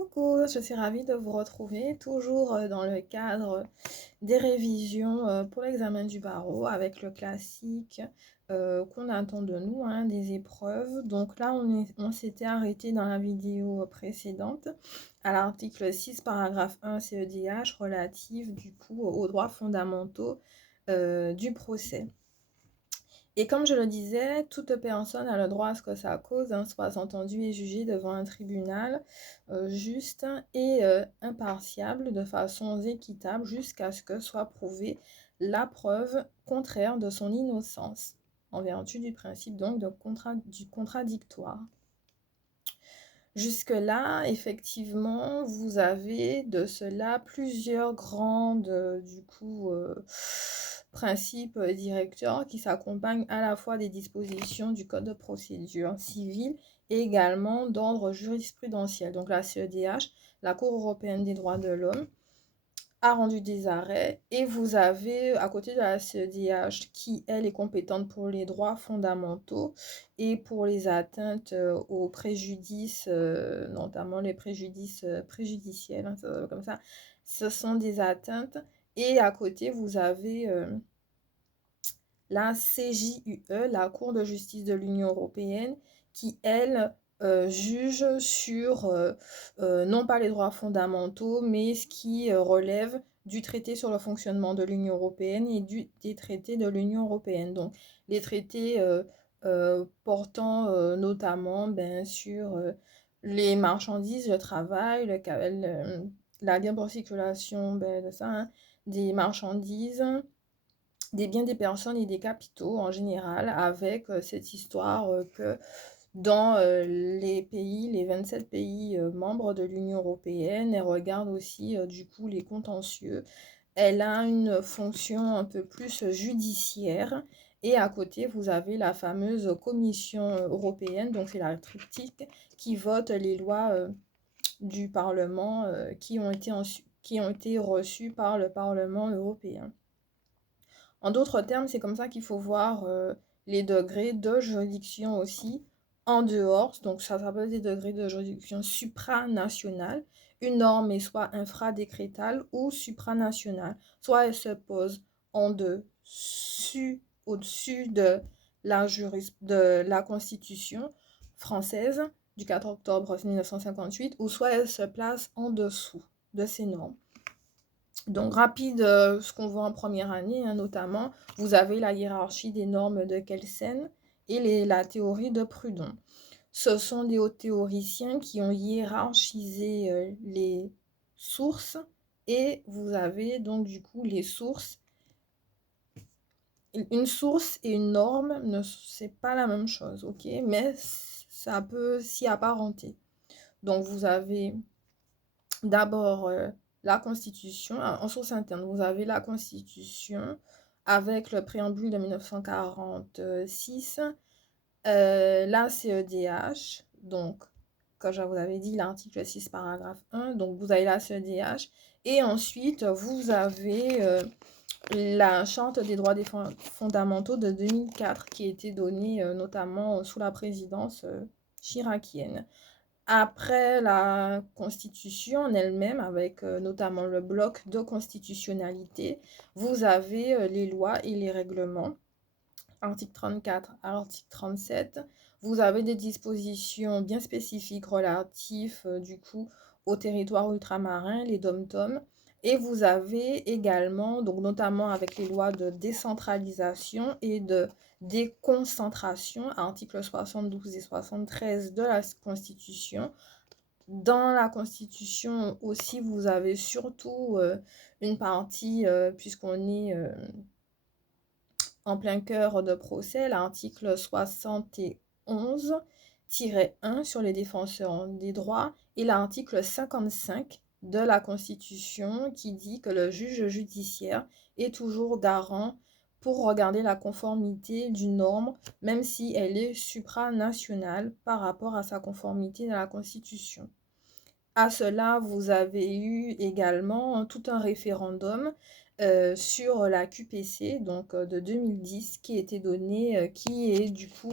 Coucou, je suis ravie de vous retrouver, toujours dans le cadre des révisions pour l'examen du barreau, avec le classique qu'on attend de nous, hein, des épreuves. Donc là, on s'était arrêté dans la vidéo précédente à l'article 6, paragraphe 1 CEDH, relatif du coup aux droits fondamentaux du procès. Et comme je le disais, toute personne a le droit à ce que sa cause soit entendue et jugée devant un tribunal juste et impartial, de façon équitable, jusqu'à ce que soit prouvée la preuve contraire de son innocence, en vertu du principe donc du contradictoire. Jusque-là, effectivement, vous avez de cela plusieurs grandes, principes directeurs qui s'accompagnent à la fois des dispositions du Code de procédure civile et également d'ordre jurisprudentiel. Donc la CEDH, la Cour européenne des droits de l'homme, a rendu des arrêts et vous avez, à côté de la CEDH, qui, elle, est compétente pour les droits fondamentaux et pour les atteintes aux préjudices, notamment les préjudices préjudiciels, hein, comme ça, ce sont des atteintes. Et à côté, vous avez la CJUE, la Cour de justice de l'Union européenne, qui, elle, juge sur, non pas les droits fondamentaux, mais ce qui relève du traité sur le fonctionnement de l'Union européenne et des traités de l'Union européenne. Donc, les traités portant notamment sur les marchandises, le travail, la libre circulation de ça, hein, des marchandises, des biens des personnes et des capitaux en général, avec cette histoire que dans les pays, les 27 pays membres de l'Union européenne, elle regarde aussi du coup les contentieux. Elle a une fonction un peu plus judiciaire. Et à côté, vous avez la fameuse Commission européenne, donc c'est la triptyque, qui vote les lois du Parlement qui ont été reçues par le Parlement européen. En d'autres termes, c'est comme ça qu'il faut voir les degrés de juridiction aussi en dehors. Donc ça s'appelle des degrés de juridiction supranationale. Une norme est soit infradécrétale ou supranationale. Soit elle se pose au-dessus de de la Constitution française du 4 octobre 1958, ou soit elle se place en dessous de ces normes. Donc, rapide, ce qu'on voit en première année, hein, notamment, vous avez la hiérarchie des normes de Kelsen et la théorie de Proudhon. Ce sont des hauts théoriciens qui ont hiérarchisé les sources, et vous avez donc du coup les sources. Une source et une norme, c'est pas la même chose, ok? Mais ça peut s'y apparenter. Donc, vous avez d'abord la Constitution. En source interne, vous avez la Constitution avec le préambule de 1946, la CEDH, donc, comme je vous avais dit, l'article 6, paragraphe 1, donc vous avez la CEDH, et ensuite, vous avez la Charte des droits fondamentaux de 2004, qui a été donnée notamment sous la présidence chiracienne. Après la Constitution en elle-même, avec notamment le bloc de constitutionnalité, vous avez les lois et les règlements, article 34, article 37. Vous avez des dispositions bien spécifiques relatives du coup au territoire ultramarin, les DOM-TOM. Et vous avez également, donc notamment avec les lois de décentralisation et de déconcentration, articles 72 et 73 de la Constitution. Dans la Constitution aussi, vous avez surtout une partie, puisqu'on est en plein cœur de procès, l'article 71-1 sur les défenseurs des droits et l'article 55 de la Constitution qui dit que le juge judiciaire est toujours garant pour regarder la conformité d'une norme, même si elle est supranationale par rapport à sa conformité dans la Constitution. À cela, vous avez eu également tout un référendum sur la QPC, donc de 2010, qui a été donné, qui est du coup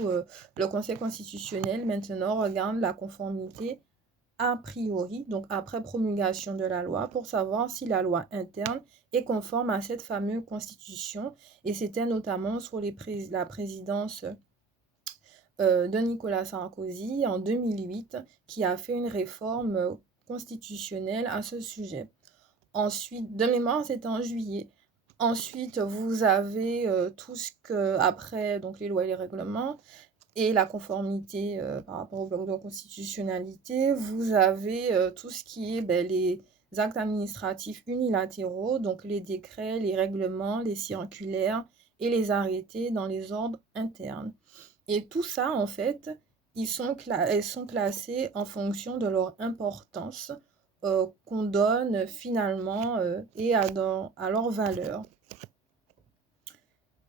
le Conseil constitutionnel maintenant regarde la conformité a priori, donc après promulgation de la loi, pour savoir si la loi interne est conforme à cette fameuse constitution. Et c'était notamment sous la présidence de Nicolas Sarkozy en 2008 qui a fait une réforme constitutionnelle à ce sujet. Ensuite, de mémoire, c'était en juillet. Ensuite, vous avez tout ce que, après, donc les lois et les règlements, et la conformité par rapport au bloc de constitutionnalité, vous avez tout ce qui est les actes administratifs unilatéraux, donc les décrets, les règlements, les circulaires et les arrêtés dans les ordres internes. Et tout ça, en fait, elles sont classées en fonction de leur importance qu'on donne finalement et à leur valeur.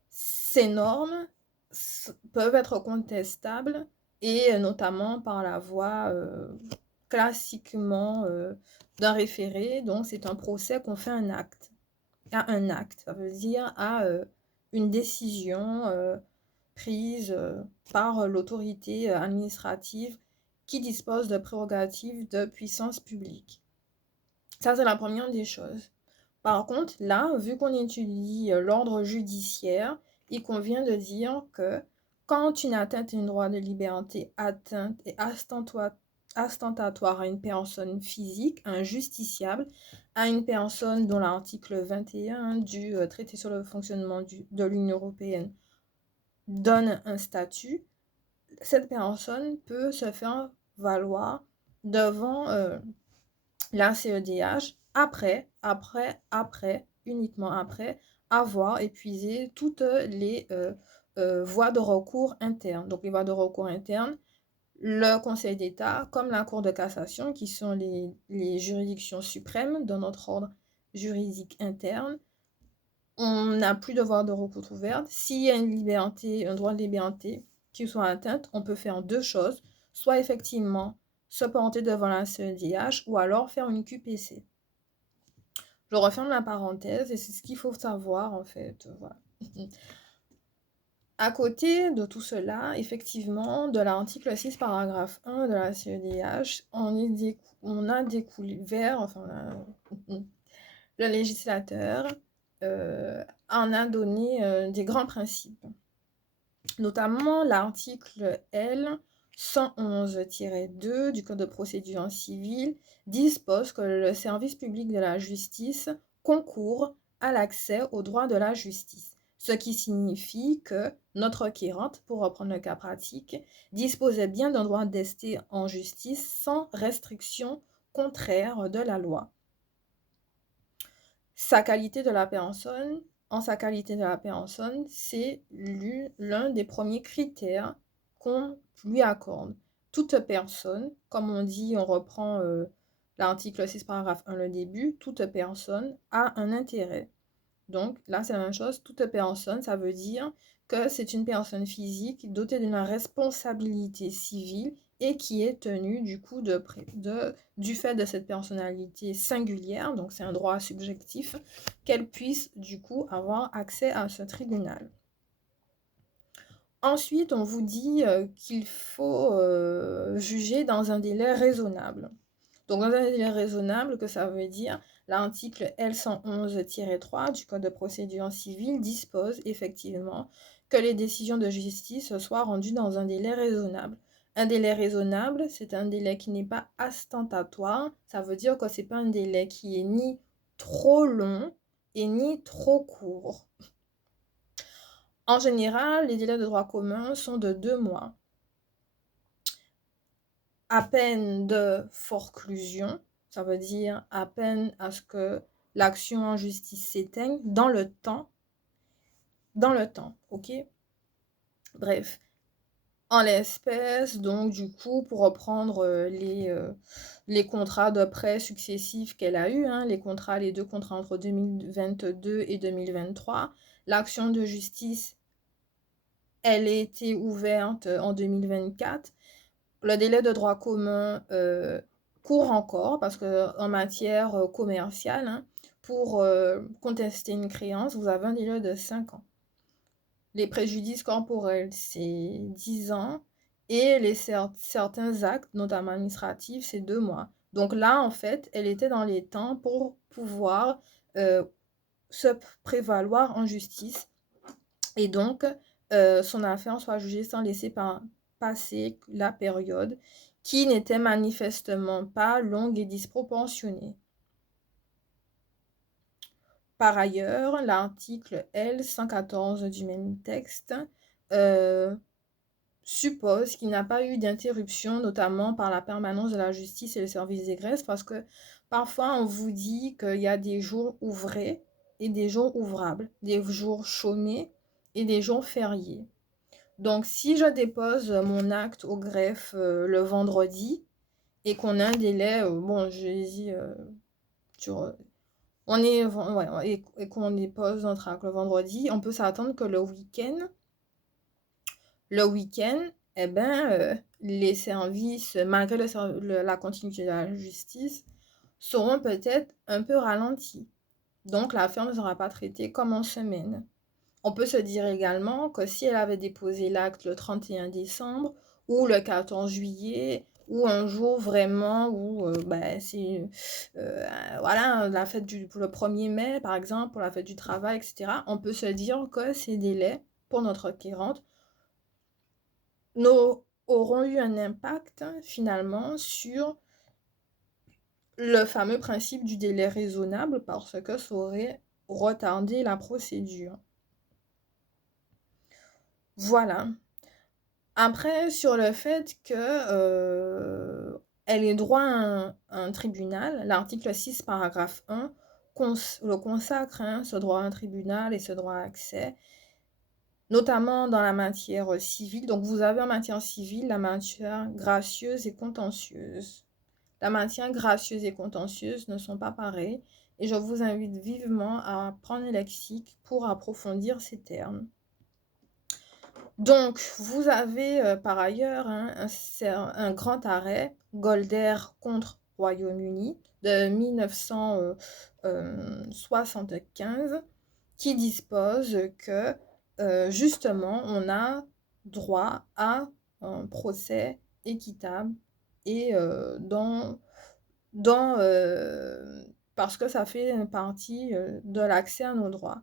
Ces normes peuvent être contestables et notamment par la voie classiquement d'un référé. Donc, c'est un procès qu'on fait un acte. À un acte, ça veut dire à une décision prise par l'autorité administrative qui dispose de prérogatives de puissance publique. Ça, c'est la première des choses. Par contre, là, vu qu'on étudie l'ordre judiciaire, il convient de dire que quand une atteinte à un droit de liberté atteinte et ostentatoire à une personne physique, un justiciable, à une personne dont l'article 21 du traité sur le fonctionnement de l'Union européenne donne un statut, cette personne peut se faire valoir devant la CEDH uniquement après avoir épuisé toutes les voies de recours internes. Donc les voies de recours internes, le Conseil d'État comme la Cour de cassation, qui sont les juridictions suprêmes de notre ordre juridique interne, on n'a plus de voie de recours ouverte. S'il y a une liberté, un droit de liberté qui soit atteinte, on peut faire deux choses. Soit effectivement se porter devant la CEDH ou alors faire une QPC. Je referme la parenthèse et c'est ce qu'il faut savoir en fait. Voilà. À côté de tout cela, effectivement, de l'article 6, paragraphe 1 de la CEDH, on a découvert, enfin, le législateur en a donné des grands principes. Notamment l'article L 111-2 du Code de procédure civile dispose que le service public de la justice concourt à l'accès au droit de la justice, ce qui signifie que notre requérante, pour reprendre le cas pratique, disposait bien d'un droit d'ester en justice sans restriction contraire de la loi. En sa qualité de la personne, c'est l'un des premiers critères qu'on lui accorde. Toute personne, comme on dit, on reprend l'article 6, paragraphe 1, le début, toute personne a un intérêt. Donc là, c'est la même chose, toute personne, ça veut dire que c'est une personne physique dotée d'une responsabilité civile et qui est tenue du coup du fait de cette personnalité singulière, donc c'est un droit subjectif, qu'elle puisse du coup avoir accès à ce tribunal. Ensuite, on vous dit qu'il faut juger dans un délai raisonnable. Donc, dans un délai raisonnable, que ça veut dire, l'article L111-3 du Code de procédure civile dispose effectivement que les décisions de justice soient rendues dans un délai raisonnable. Un délai raisonnable, c'est un délai qui n'est pas ostentatoire. Ça veut dire que ce n'est pas un délai qui est ni trop long et ni trop court. En général, les délais de droit commun sont de 2 mois. À peine de forclusion, ça veut dire à peine à ce que l'action en justice s'éteigne dans le temps, ok? Bref, en l'espèce, donc du coup, pour reprendre les contrats de prêt successifs qu'elle a eus, les 2 contrats entre 2022 et 2023, l'action de justice, elle a été ouverte en 2024. Le délai de droit commun court encore parce qu'en matière commerciale, pour contester une créance, vous avez un délai de 5 ans. Les préjudices corporels, c'est 10 ans. et certains actes, notamment administratifs, c'est 2 mois. Donc là, en fait, elle était dans les temps pour pouvoir se prévaloir en justice et donc son affaire soit jugée sans laisser passer la période qui n'était manifestement pas longue et disproportionnée. Par ailleurs, l'article L 114 du même texte suppose qu'il n'y a pas eu d'interruption, notamment par la permanence de la justice et le service des grèves, parce que parfois on vous dit qu'il y a des jours ouvrés et des jours ouvrables, des jours chômés et des jours fériés. Donc si je dépose mon acte au greffe le vendredi et qu'on a un délai, bon, je dis, sur, on est, ouais, et qu'on dépose notre acte le vendredi, on peut s'attendre que le week-end, eh ben, les services, malgré la continuité de la justice, seront peut-être un peu ralentis. Donc, l'affaire ne sera pas traitée comme en semaine. On peut se dire également que si elle avait déposé l'acte le 31 décembre ou le 14 juillet, ou un jour vraiment où c'est voilà, la fête pour le 1er mai, par exemple, pour la fête du travail, etc., on peut se dire que ces délais pour notre requérante auront eu un impact finalement sur le fameux principe du délai raisonnable parce que ça aurait retardé la procédure. Voilà. Après, sur le fait que elle ait droit à un tribunal, l'article 6, paragraphe 1, le consacre, hein, ce droit à un tribunal et ce droit à accès, notamment dans la matière civile. Donc, vous avez en matière civile la matière gracieuse et contentieuse. La matière gracieuse et contentieuse ne sont pas pareilles et je vous invite vivement à prendre le lexique pour approfondir ces termes. Donc, vous avez par ailleurs un grand arrêt, Golder contre Royaume-Uni, de 1975, qui dispose que justement, on a droit à un procès équitable et parce que ça fait une partie de l'accès à nos droits.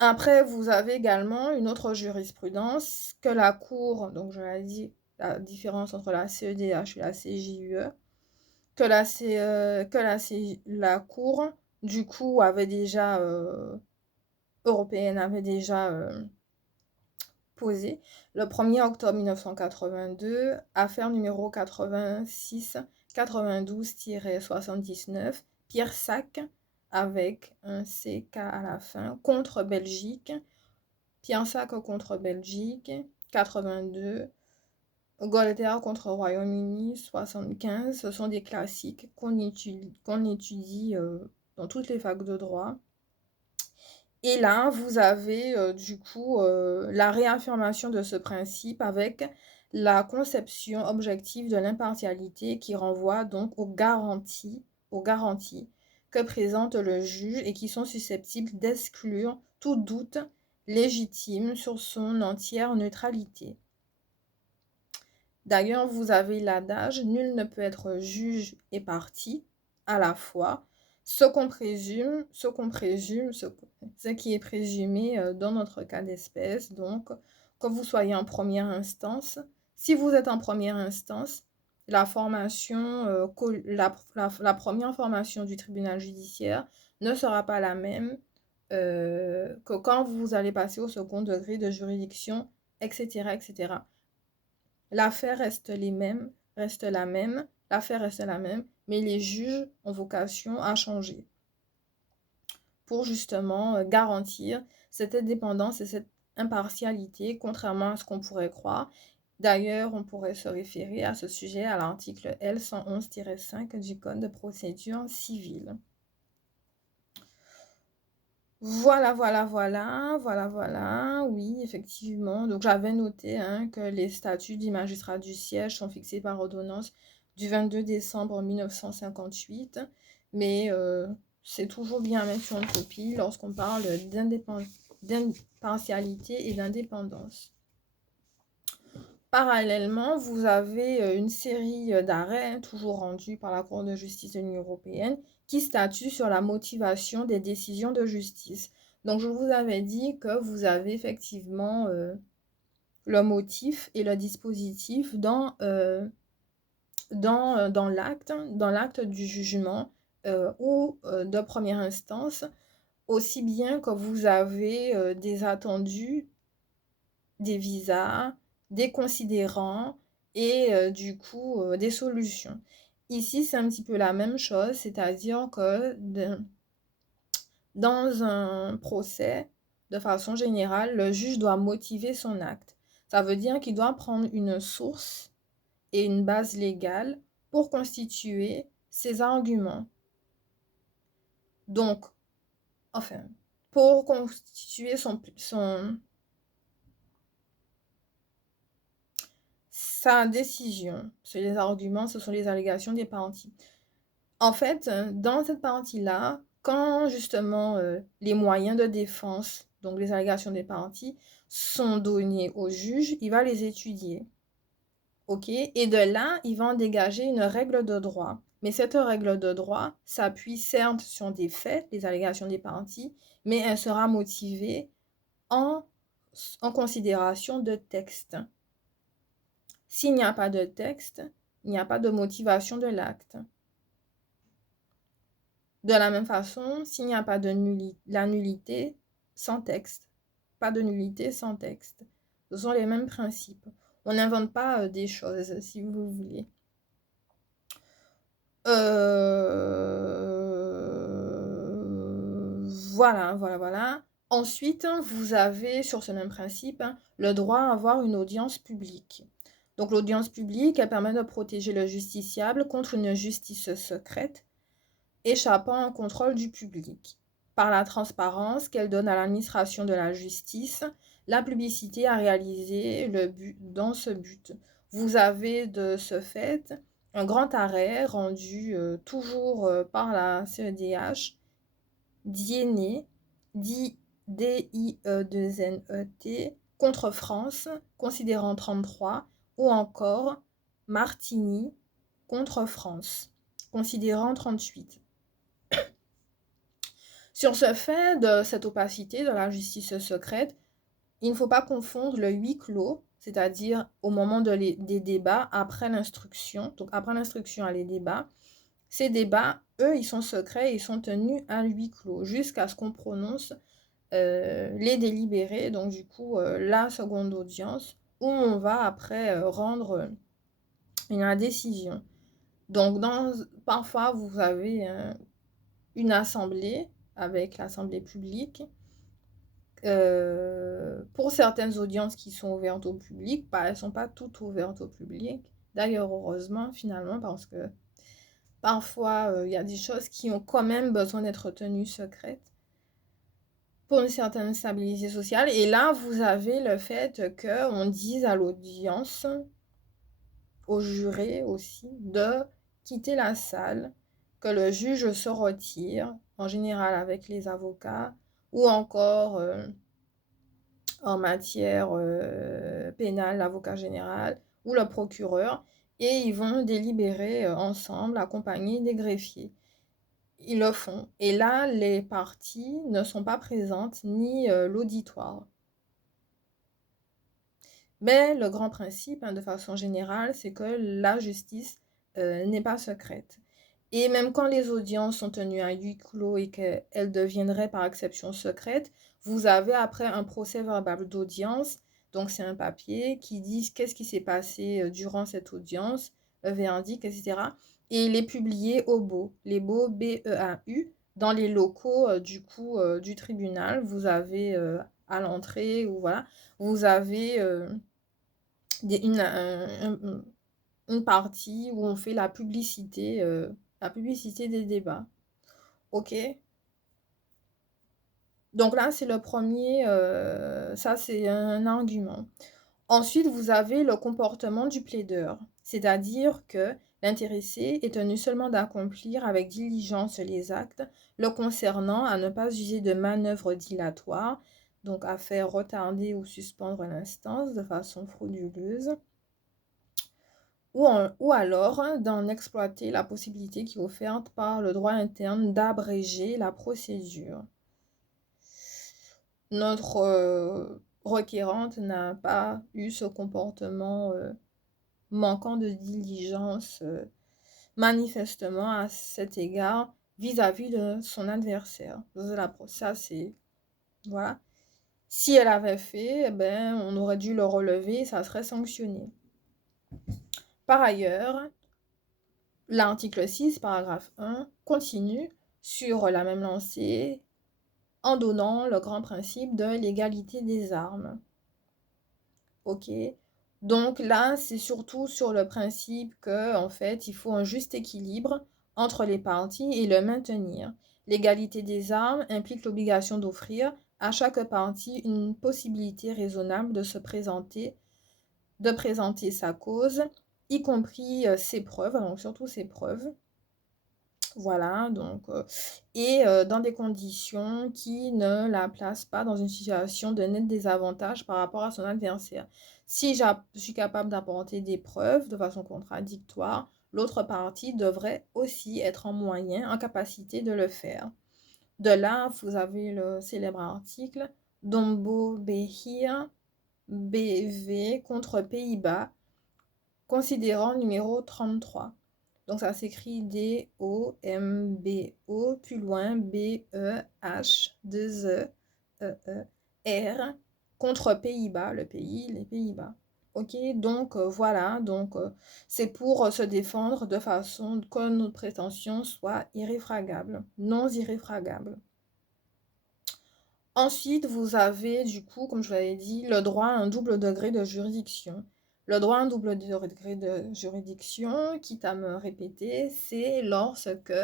Après, vous avez également une autre jurisprudence que la Cour, donc je l'ai dit, la différence entre la CEDH et la CJUE, que la Cour, du coup, européenne avait déjà posé le 1er octobre 1982, affaire numéro 86-92-79, Pierre Sac, avec un CK à la fin, contre Belgique, Pierre Sac contre Belgique, 82, Golder contre Royaume-Uni, 75, ce sont des classiques qu'on étudie dans toutes les facs de droit. Et là, vous avez du coup la réaffirmation de ce principe avec la conception objective de l'impartialité qui renvoie donc aux garanties que présente le juge et qui sont susceptibles d'exclure tout doute légitime sur son entière neutralité. D'ailleurs, vous avez l'adage « Nul ne peut être juge et partie à la fois ». Ce qui est présumé dans notre cas d'espèce, donc que vous soyez en première instance. Si vous êtes en première instance, la formation, la première formation du tribunal judiciaire ne sera pas la même que quand vous allez passer au second degré de juridiction, etc., etc. L'affaire reste la même, l'affaire reste la même, mais les juges ont vocation à changer pour justement garantir cette indépendance et cette impartialité, contrairement à ce qu'on pourrait croire. D'ailleurs, on pourrait se référer à ce sujet à l'article L 111-5 du Code de procédure civile. Voilà, oui, effectivement. Donc, j'avais noté que les statuts du magistrat du siège sont fixés par ordonnance du 22 décembre 1958, mais c'est toujours bien à mettre sur une copie lorsqu'on parle d'impartialité et d'indépendance. Parallèlement, vous avez une série d'arrêts, hein, toujours rendus par la Cour de justice de l'Union européenne, qui statuent sur la motivation des décisions de justice. Donc, je vous avais dit que vous avez effectivement le motif et le dispositif dans l'acte du jugement ou de première instance, aussi bien que vous avez des attendus, des visas, des considérants et du coup des solutions. Ici, c'est un petit peu la même chose, c'est-à-dire que dans un procès, de façon générale, le juge doit motiver son acte. Ça veut dire qu'il doit prendre une source et une base légale pour constituer ses arguments. Donc, enfin, pour constituer sa décision. Les arguments, ce sont les allégations des parties. En fait, dans cette partie-là, quand justement les moyens de défense, donc les allégations des parties, sont donnés au juge, il va les étudier. OK? Et de là, il va en dégager une règle de droit. Mais cette règle de droit s'appuie certes sur des faits, les allégations des parties, mais elle sera motivée en considération de texte. S'il n'y a pas de texte, il n'y a pas de motivation de l'acte. De la même façon, s'il n'y a pas de la nullité sans texte, pas de nullité sans texte. Ce sont les mêmes principes. On n'invente pas des choses, si vous voulez. Voilà. Ensuite, vous avez, sur ce même principe, le droit à avoir une audience publique. Donc, l'audience publique, elle permet de protéger le justiciable contre une justice secrète, échappant au contrôle du public. Par la transparence qu'elle donne à l'administration de la justice, la publicité a réalisé dans ce but. Vous avez de ce fait un grand arrêt rendu toujours par la CEDH, Diéné, D-I-E-2-N-E-T, contre France, considérant 33, ou encore Martini, contre France, considérant 38. Sur ce fait de cette opacité de la justice secrète, il ne faut pas confondre le huis clos, c'est-à-dire au moment des débats après l'instruction. Donc après l'instruction, il y a les débats. Ces débats, eux, ils sont secrets et ils sont tenus à huis clos jusqu'à ce qu'on prononce les délibérés, donc du coup la seconde audience, où on va après rendre une décision. Donc parfois, vous avez une assemblée avec l'assemblée publique. Pour certaines audiences qui sont ouvertes au public, elles ne sont pas toutes ouvertes au public. D'ailleurs, heureusement, finalement, parce que parfois, il y a des choses qui ont quand même besoin d'être tenues secrètes pour une certaine stabilité sociale. Et là, vous avez le fait qu'on dise à l'audience, aux jurés aussi, de quitter la salle, que le juge se retire, en général avec les avocats, ou encore en matière pénale, l'avocat général ou le procureur, et ils vont délibérer ensemble, accompagnés des greffiers. Ils le font. Et là, les parties ne sont pas présentes, ni l'auditoire. Mais le grand principe, de façon générale, c'est que la justice n'est pas secrète. Et même quand les audiences sont tenues à huis clos et qu'elles deviendraient par exception secrètes, vous avez après un procès verbal d'audience, donc c'est un papier qui dit qu'est-ce qui s'est passé durant cette audience, le verdict, etc. Et il est publié au BEAU, les BEAU, B-E-A-U, dans les locaux du tribunal. Vous avez à l'entrée, ou voilà, vous avez une partie où on fait la publicité des débats. OK? Donc là, c'est le premier, ça c'est un argument. Ensuite, vous avez le comportement du plaideur, c'est-à-dire que l'intéressé est tenu seulement d'accomplir avec diligence les actes le concernant, à ne pas user de manœuvres dilatoires, donc à faire retarder ou suspendre l'instance de façon frauduleuse, ou alors d'en exploiter la possibilité qui est offerte par le droit interne d'abréger la procédure. Notre requérante n'a pas eu ce comportement manquant de diligence manifestement à cet égard vis-à-vis de son adversaire. Ça, c'est... Voilà. Si elle avait fait, eh ben, on aurait dû le relever et ça serait sanctionné. Par ailleurs, l'article 6, paragraphe 1, continue sur la même lancée en donnant le grand principe de l'égalité des armes. Ok? Donc là, c'est surtout sur le principe que, en fait, il faut un juste équilibre entre les parties et le maintenir. L'égalité des armes implique l'obligation d'offrir à chaque partie une possibilité raisonnable de présenter sa cause, y compris ses preuves, donc surtout ses preuves. Voilà, donc, dans des conditions qui ne la placent pas dans une situation de net désavantage par rapport à son adversaire. Si je suis capable d'apporter des preuves de façon contradictoire, l'autre partie devrait aussi être en capacité de le faire. De là, vous avez le célèbre article Dombo Behir BV contre Pays-Bas, considérant numéro 33. Donc ça s'écrit D-O-M-B-O, plus loin B-E-H-2-E-E-R, contre Pays-Bas, le pays, les Pays-Bas. Ok, donc voilà, donc c'est pour se défendre de façon que notre prétention soit irréfragable, non irréfragable. Ensuite, vous avez du coup, comme je vous l'avais dit, le droit à un double degré de juridiction. Le droit à un double degré de juridiction, quitte à me répéter, c'est lorsque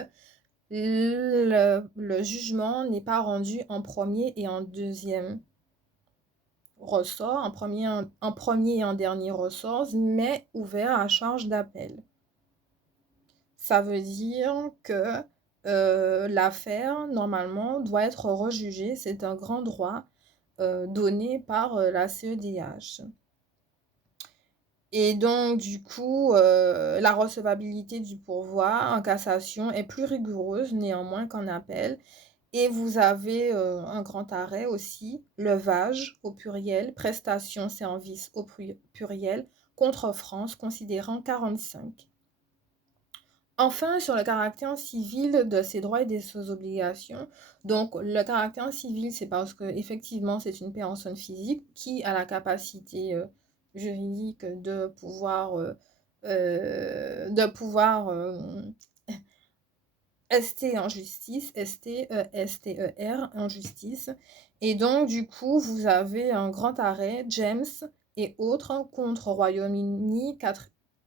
le jugement n'est pas rendu en premier et en deuxième ressort, en premier et en dernier ressort, mais ouvert à charge d'appel. Ça veut dire que l'affaire, normalement, doit être rejugée. C'est un grand droit donné par la CEDH. Et donc, du coup, la recevabilité du pourvoi en cassation est plus rigoureuse néanmoins qu'en appel. Et vous avez un grand arrêt aussi, levage au pluriel, prestation service au pluriel, contre France, considérant 45. Enfin, sur le caractère civil de ses droits et de ses obligations. Donc, le caractère civil, c'est parce que effectivement, c'est une personne physique qui a la capacité juridique de pouvoir ester en justice, S-T-E-R en justice. Et donc, du coup, vous avez un grand arrêt, James et autres, contre Royaume-Uni,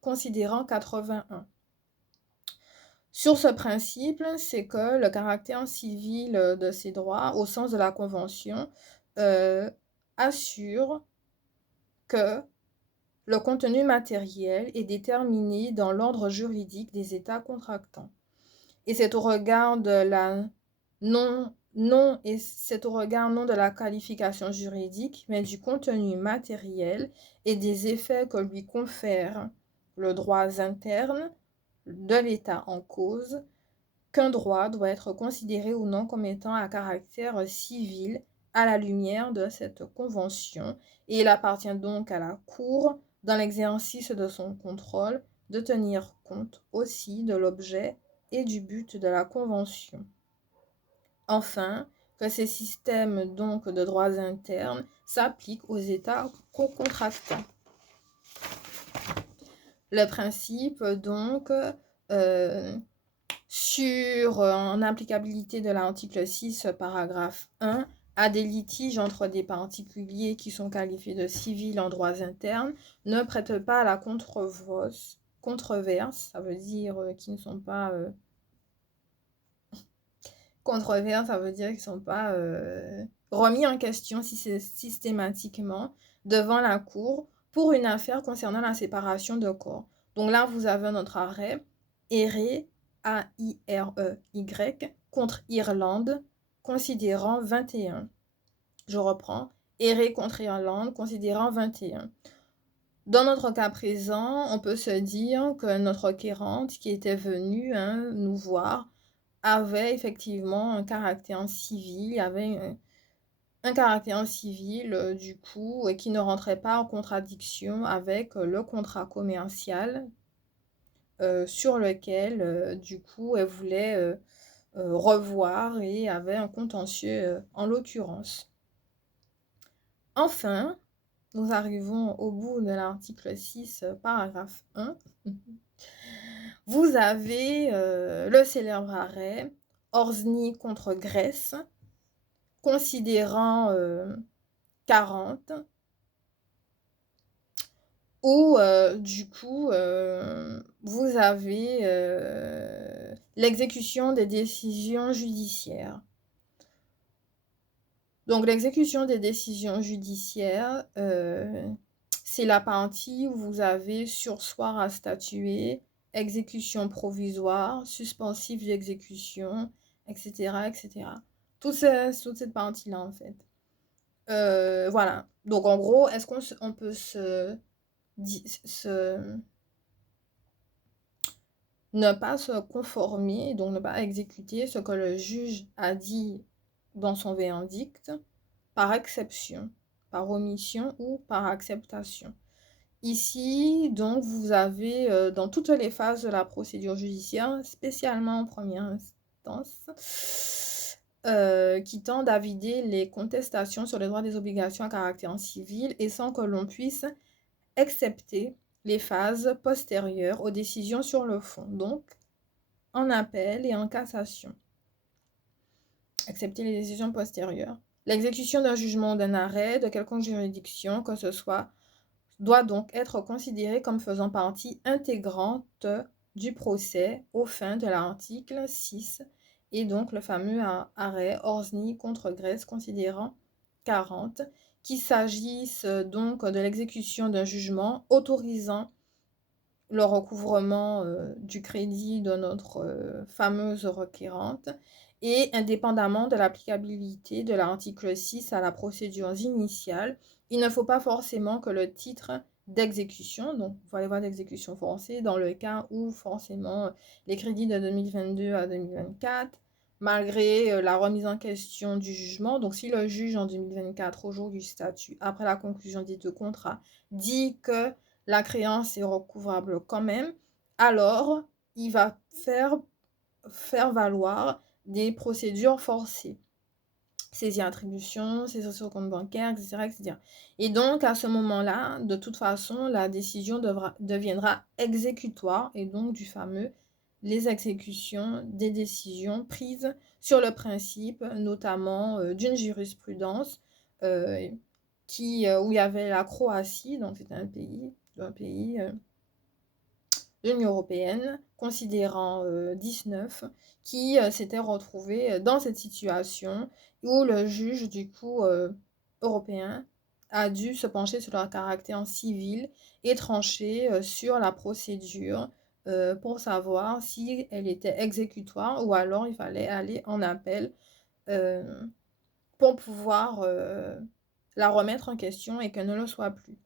considérant 81. Sur ce principe, c'est que le caractère civil de ces droits, au sens de la Convention, assure que le contenu matériel est déterminé dans l'ordre juridique des États contractants. Et c'est au regard de la non de la qualification juridique, mais du contenu matériel et des effets que lui confère le droit interne de l'État en cause, qu'un droit doit être considéré ou non comme étant à caractère civil à la lumière de cette convention, et il appartient donc à la Cour, dans l'exercice de son contrôle, de tenir compte aussi de l'objet et du but de la convention. Enfin, que ces systèmes donc de droits internes s'appliquent aux États co-contractants. Le principe donc en applicabilité de l'article 6, paragraphe 1, à des litiges entre des particuliers qui sont qualifiés de civils en droits internes, ne prêtent pas à la controverse, ça veut dire qu'ils ne sont pas... controverse, ça veut dire qu'ils ne sont pas remis en question systématiquement devant la Cour pour une affaire concernant la séparation de corps. Donc là, vous avez notre arrêt, Airey, A-I-R-E-Y, contre Irlande, considérant 21. Je reprends, Airey contre Irlande, considérant 21. Dans notre cas présent, on peut se dire que notre requérante qui était venue nous voir avait effectivement un caractère civil, avait un caractère civil du coup, et qui ne rentrait pas en contradiction avec le contrat commercial sur lequel du coup elle voulait revoir et avait un contentieux en l'occurrence. Enfin, nous arrivons au bout de l'article 6, paragraphe 1. Vous avez le célèbre arrêt Orszny contre Grèce, considérant 40, où du coup vous avez l'exécution des décisions judiciaires. Donc l'exécution des décisions judiciaires, c'est la partie où vous avez surseoir à statuer, exécution provisoire, suspensive d'exécution, etc., etc. Toute cette partie-là, en fait. Voilà. Donc en gros, est-ce qu'on peut ne pas se conformer, donc ne pas exécuter ce que le juge a dit dans son verdict, par exception, par omission ou par acceptation. Ici, donc, vous avez dans toutes les phases de la procédure judiciaire, spécialement en première instance, qui tendent à vider les contestations sur les droits des obligations à caractère civil et sans que l'on puisse accepter les phases postérieures aux décisions sur le fond, donc en appel et en cassation. Accepter les décisions postérieures. L'exécution d'un jugement ou d'un arrêt de quelconque juridiction que ce soit doit donc être considérée comme faisant partie intégrante du procès aux fins de l'article 6 et donc le fameux arrêt Orszny contre Grèce considérant 40, qu'il s'agisse donc de l'exécution d'un jugement autorisant le recouvrement du crédit de notre fameuse requérante et indépendamment de l'applicabilité de l'article 6 à la procédure initiale, il ne faut pas forcément que le titre d'exécution, donc il faut aller voir d'exécution forcée dans le cas où forcément les crédits de 2022 à 2024, malgré la remise en question du jugement, donc si le juge en 2024 au jour du statut, après la conclusion des deux contrats, dit que la créance est recouvrable quand même, alors il va faire valoir des procédures forcées. Saisie attribution, saisie sur compte bancaire, etc., etc. Et donc, à ce moment-là, de toute façon, la décision deviendra exécutoire, et donc du fameux les exécutions des décisions prises sur le principe, notamment d'une jurisprudence où il y avait la Croatie, donc c'est un pays de l'Union européenne, considérant 19, qui s'était retrouvé dans cette situation où le juge du coup européen a dû se pencher sur leur caractère civil et trancher sur la procédure pour savoir si elle était exécutoire ou alors il fallait aller en appel pour pouvoir la remettre en question et qu'elle ne le soit plus.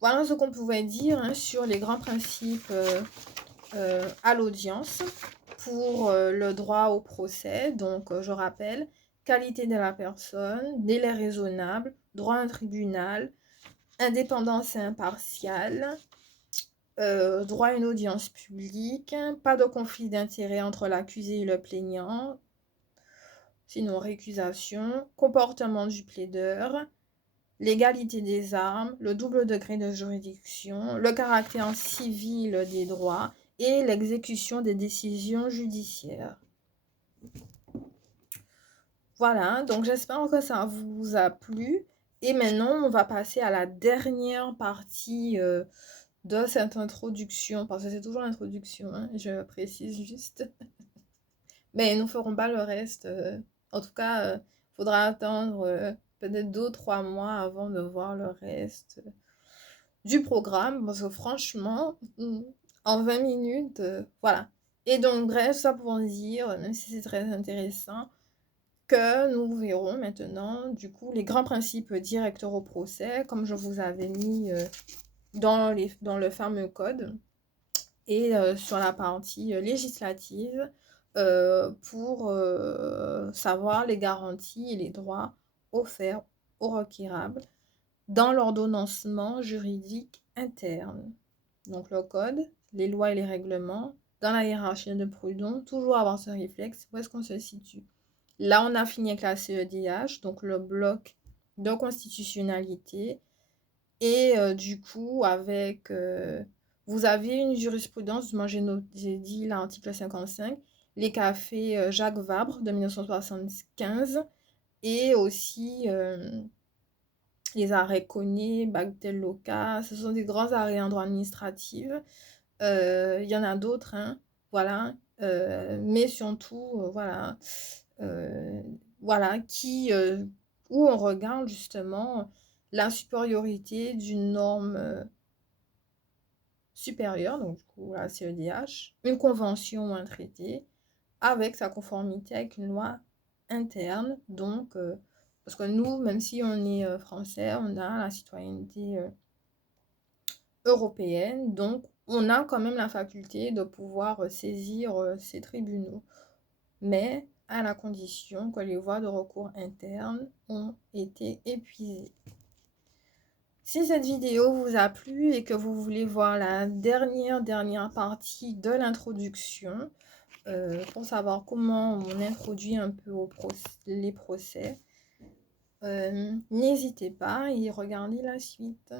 Voilà ce qu'on pouvait dire sur les grands principes à l'audience pour le droit au procès. Donc, je rappelle, qualité de la personne, délai raisonnable, droit à un tribunal, indépendance et impartiale, droit à une audience publique, pas de conflit d'intérêt entre l'accusé et le plaignant, sinon récusation, comportement du plaideur, l'égalité des armes, le double degré de juridiction, le caractère civil des droits et l'exécution des décisions judiciaires. Voilà, donc j'espère que ça vous a plu. Et maintenant, on va passer à la dernière partie de cette introduction, parce que c'est toujours l'introduction, je précise juste. Mais nous ferons pas le reste. En tout cas, faudra attendre peut-être 2 ou 3 mois avant de voir le reste du programme, parce que franchement, en 20 minutes, voilà. Et donc, bref, ça pour dire, même si c'est très intéressant, que nous verrons maintenant, du coup, les grands principes directeurs au procès, comme je vous avais mis dans le fameux code, et sur la partie législative pour savoir les garanties et les droits offerts aux requérables dans l'ordonnancement juridique interne. Donc le code, les lois et les règlements, dans la hiérarchie de Proudhon, toujours avoir ce réflexe, où est-ce qu'on se situe? Là, on a fini avec la CEDH, donc le bloc de constitutionnalité. Et du coup, avec... vous avez une jurisprudence, moi j'ai dit l'article 55, les cafés Jacques Vabre de 1975, et aussi les arrêts Koné, Bagtel Loca, ce sont des grands arrêts en droit administratif. Il y en a d'autres, hein, voilà. Mais surtout, voilà, euh, voilà, où on regarde justement la supériorité d'une norme supérieure, donc du coup la CEDH, une convention ou un traité, avec sa conformité avec une loi interne, donc parce que nous, même si on est français, on a la citoyenneté européenne, donc on a quand même la faculté de pouvoir saisir ces tribunaux, mais à la condition que les voies de recours internes ont été épuisées. Si cette vidéo vous a plu et que vous voulez voir la dernière partie de l'introduction, pour savoir comment on introduit un peu les procès, n'hésitez pas et regardez la suite.